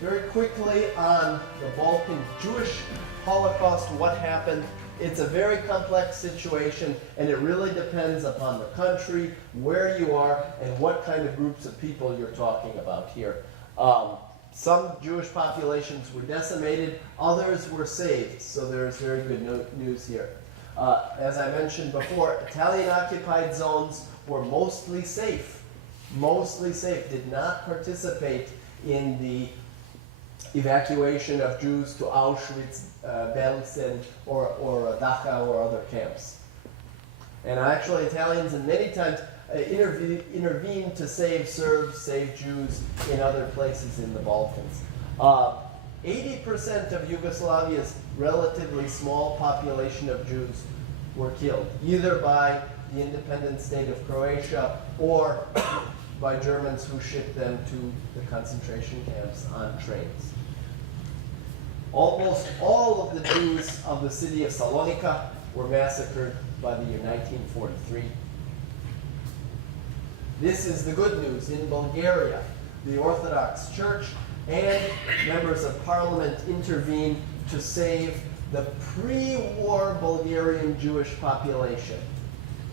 Very quickly on the Balkan Jewish Holocaust, what happened. It's a very complex situation, and it really depends upon the country, where you are, and what kind of groups of people you're talking about here. Some Jewish populations were decimated, others were saved, so there's very good news here. As I mentioned before, Italian-occupied zones were mostly safe, did not participate in the evacuation of Jews to Auschwitz, Belsen, or Dachau or other camps. And actually Italians many times intervened to save Serbs, save Jews in other places in the Balkans. 80% of Yugoslavia's relatively small population of Jews were killed, either by the independent state of Croatia or by Germans who shipped them to the concentration camps on trains. Almost all of the Jews of the city of Salonika were massacred by the year 1943. This is the good news. In Bulgaria, the Orthodox Church and members of parliament intervened to save the pre-war Bulgarian Jewish population.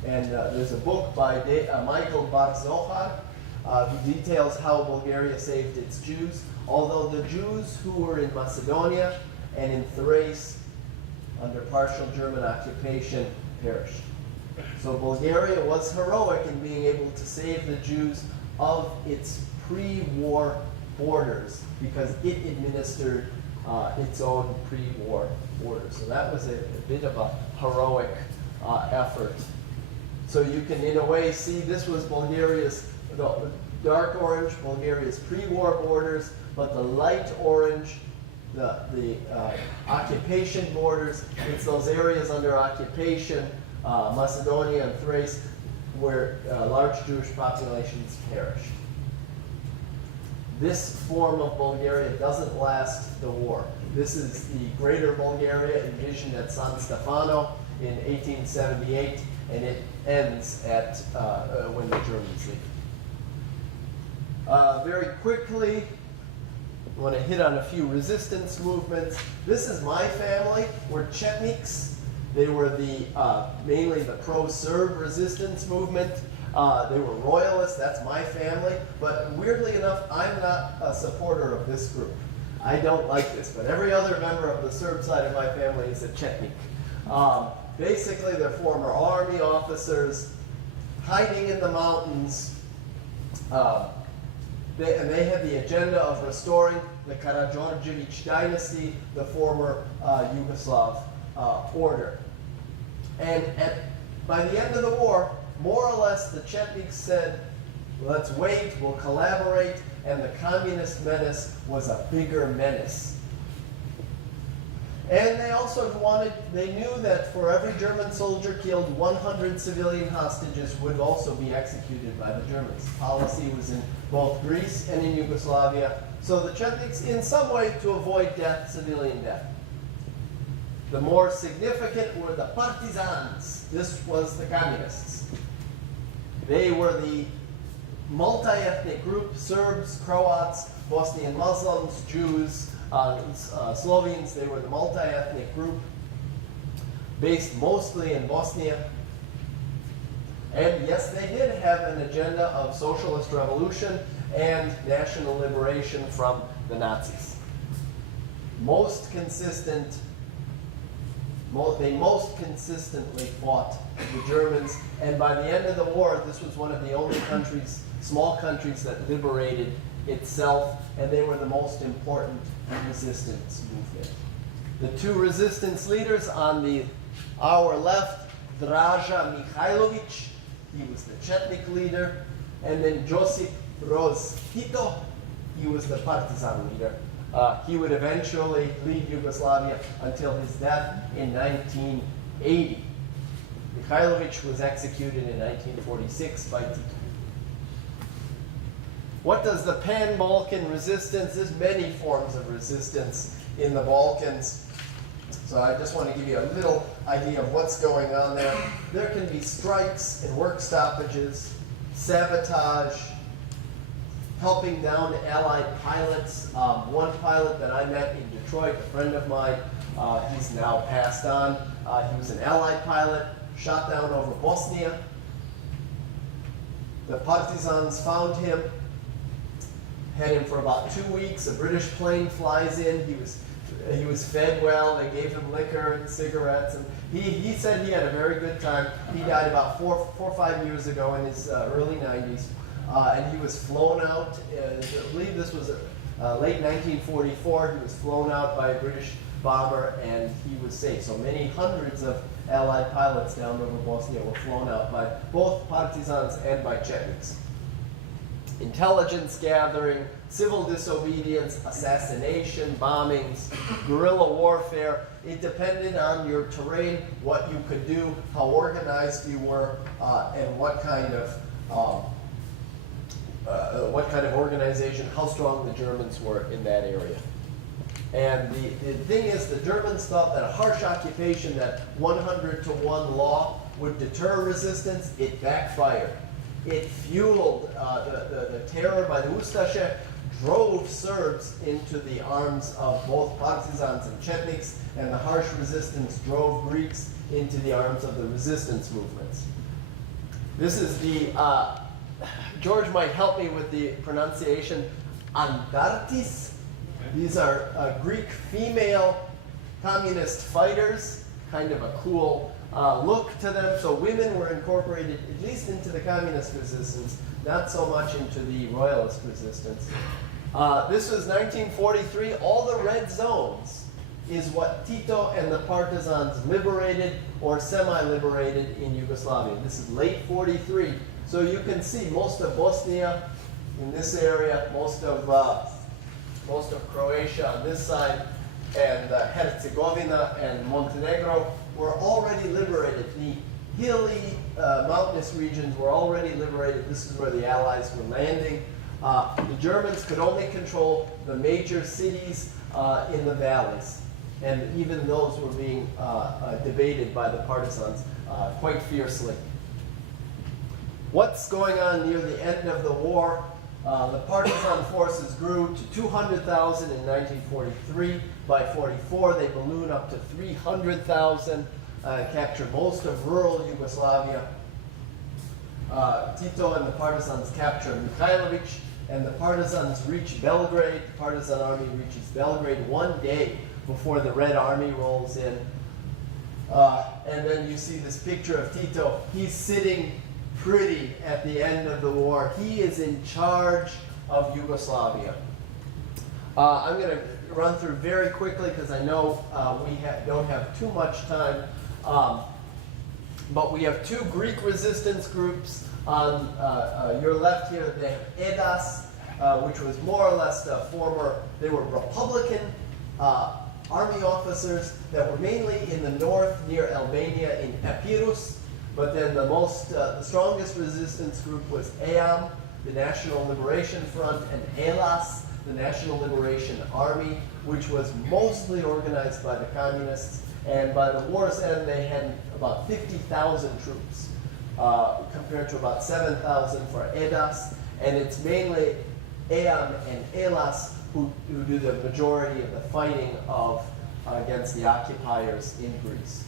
And there's a book by Michael Barzohar who details how Bulgaria saved its Jews, although the Jews who were in Macedonia and in Thrace under partial German occupation perished. So Bulgaria was heroic in being able to save the Jews of its pre-war borders because it administered its own pre-war borders. So that was a bit of a heroic effort. So you can, in a way, see this was Bulgaria's, the dark orange, Bulgaria's pre-war borders, but the light orange, the occupation borders, it's those areas under occupation, Macedonia and Thrace, where large Jewish populations perished. This form of Bulgaria doesn't last the war. This is the greater Bulgaria envisioned at San Stefano in 1878, and it ends at when the Germans leave. Very quickly, I want to hit on a few resistance movements. This is my family. We're Chetniks. They were the mainly the pro-Serb resistance movement. They were royalists. That's my family. But weirdly enough, I'm not a supporter of this group. I don't like this. But every other member of the Serb side of my family is a Chetnik. Basically, they're former army officers hiding in the mountains. They had the agenda of restoring the Karađorđević dynasty, the former Yugoslav order. And by the end of the war, more or less the Chetniks said, let's wait, we'll collaborate, and the communist menace was a bigger menace. And they also they knew that for every German soldier killed, 100 civilian hostages would also be executed by the Germans. Policy was in both Greece and in Yugoslavia. So the Chetniks, in some way, to avoid death, civilian death. The more significant were the partisans. This was the communists. They were the multi-ethnic group, Serbs, Croats, Bosnian Muslims, Jews, Slovenes. They were the multi-ethnic group based mostly in Bosnia. And yes, they did have an agenda of socialist revolution and national liberation from the Nazis. They most consistently fought the Germans, and by the end of the war, this was one of the only countries, small countries, that liberated itself, and they were the most important resistance movement. The two resistance leaders on our left, Draža Mihajlović, he was the Chetnik leader, and then Josip Broz Tito, he was the partisan leader. He would eventually lead Yugoslavia until his death in 1980. Mihajlović was executed in 1946 by Tito. What does the Pan-Balkan Resistance? There's many forms of resistance in the Balkans. So I just want to give you a little idea of what's going on there. There can be strikes and work stoppages, sabotage, helping down Allied pilots. One pilot that I met in Detroit, a friend of mine, he's now passed on. He was an Allied pilot, shot down over Bosnia. The partisans found him, had him for about 2 weeks. A British plane flies in. He was fed well. They gave him liquor and cigarettes, and he said he had a very good time. He died about four or 5 years ago in his early 90s, and he was flown out. I believe this was late 1944. He was flown out by a British bomber, and he was safe. So many hundreds of Allied pilots down over Bosnia were flown out by both partisans and by Chetniks. Intelligence gathering, civil disobedience, assassination, bombings, guerrilla warfare. It depended on your terrain, what you could do, how organized you were, and what kind of organization, how strong the Germans were in that area. And the thing is, the Germans thought that a harsh occupation, that 100-to-1 law, would deter resistance. It backfired. It fueled the terror by the Ustaše, drove Serbs into the arms of both partisans and Chetniks, and the harsh resistance drove Greeks into the arms of the resistance movements. This is the, George might help me with the pronunciation, Antartis. These are Greek female communist fighters, kind of a cool look to them. So women were incorporated at least into the communist resistance, not so much into the royalist resistance. This was 1943. All the red zones is what Tito and the partisans liberated or semi-liberated in Yugoslavia. This is late 43. So you can see most of Bosnia in this area, most of Croatia on this side, and Herzegovina and Montenegro were already liberated. The hilly, mountainous regions were already liberated. This is where the Allies were landing. The Germans could only control the major cities in the valleys, and even those were being debated by the partisans quite fiercely. What's going on near the end of the war? The partisan forces grew to 200,000 in 1943. By 44, they ballooned up to 300,000, captured most of rural Yugoslavia. Tito and the partisans captured Mihailovic, and the partisans reach Belgrade. The partisan army reaches Belgrade 1 day before the Red Army rolls in. And then you see this picture of Tito. He's sitting pretty at the end of the war. He is in charge of Yugoslavia. I'm going to run through very quickly because I know we don't have too much time. But we have two Greek resistance groups on your left here. They have EDAS, which was more or less the they were Republican army officers that were mainly in the north near Albania in Epirus. But then the strongest resistance group was EAM, the National Liberation Front, and ELAS, the National Liberation Army, which was mostly organized by the communists. And by the war's end, they had about 50,000 troops, compared to about 7,000 for EDAS. And it's mainly EAM and ELAS who do the majority of the fighting against the occupiers in Greece.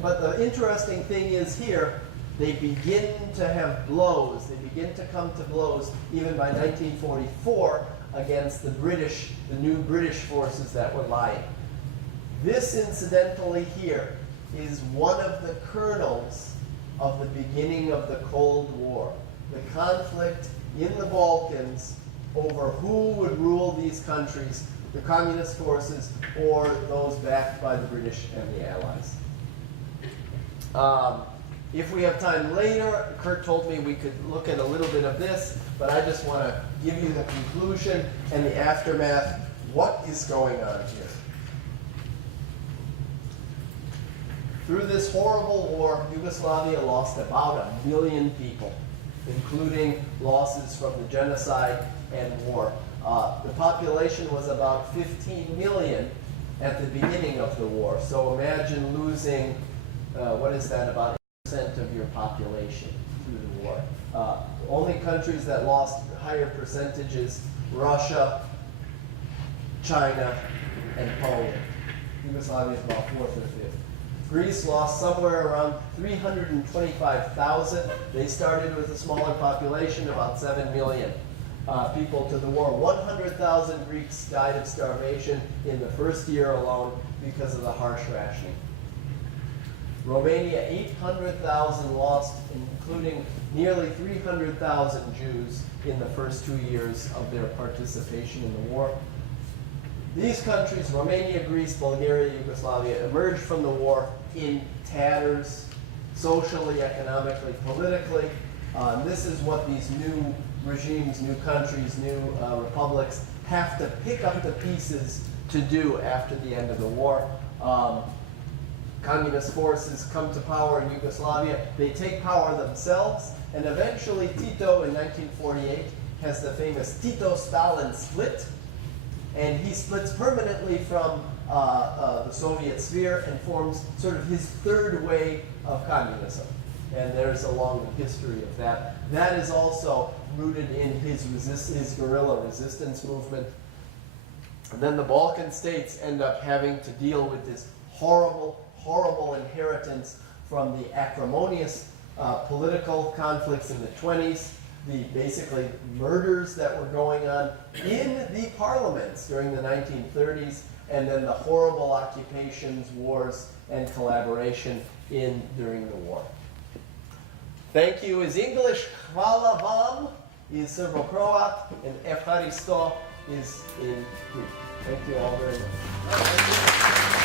But the interesting thing is here, they begin to have blows. They begin to come to blows even by 1944 against the new British forces that were lying. This, incidentally, here is one of the kernels of the beginning of the Cold War. The conflict in the Balkans over who would rule these countries, the communist forces or those backed by the British and the Allies. If we have time later, Kurt told me we could look at a little bit of this, but I just want to give you the conclusion and the aftermath. What is going on here? Through this horrible war, Yugoslavia lost about 1 million people, including losses from the genocide and war. The population was about 15 million at the beginning of the war. So imagine losing, what is that, about 8% of your population through the war. Only countries that lost higher percentages: Russia, China, and Poland. Yugoslavia is about 4th or 5th. Greece lost somewhere around 325,000. They started with a smaller population, about 7 million people to the war. 100,000 Greeks died of starvation in the first year alone because of the harsh rationing. Romania, 800,000 lost, including nearly 300,000 Jews in the first 2 years of their participation in the war. These countries, Romania, Greece, Bulgaria, Yugoslavia, emerged from the war in tatters, socially, economically, politically. This is what these new regimes, new countries, new republics have to pick up the pieces to do after the end of the war. Communist forces come to power in Yugoslavia. They take power themselves, and eventually Tito in 1948 has the famous Tito-Stalin split. And he splits permanently from the Soviet sphere and forms sort of his third way of communism. And there's a long history of that. That is also rooted in his guerrilla resistance movement. And then the Balkan states end up having to deal with this horrible, horrible inheritance from the acrimonious political conflicts in the 20s. The basically murders that were going on in the parliaments during the 1930s, and then the horrible occupations, wars, and collaboration during the war. Thank you is English, hvala vam is Serbo-Croat, and Efharisto is in Greek. Thank you all very much.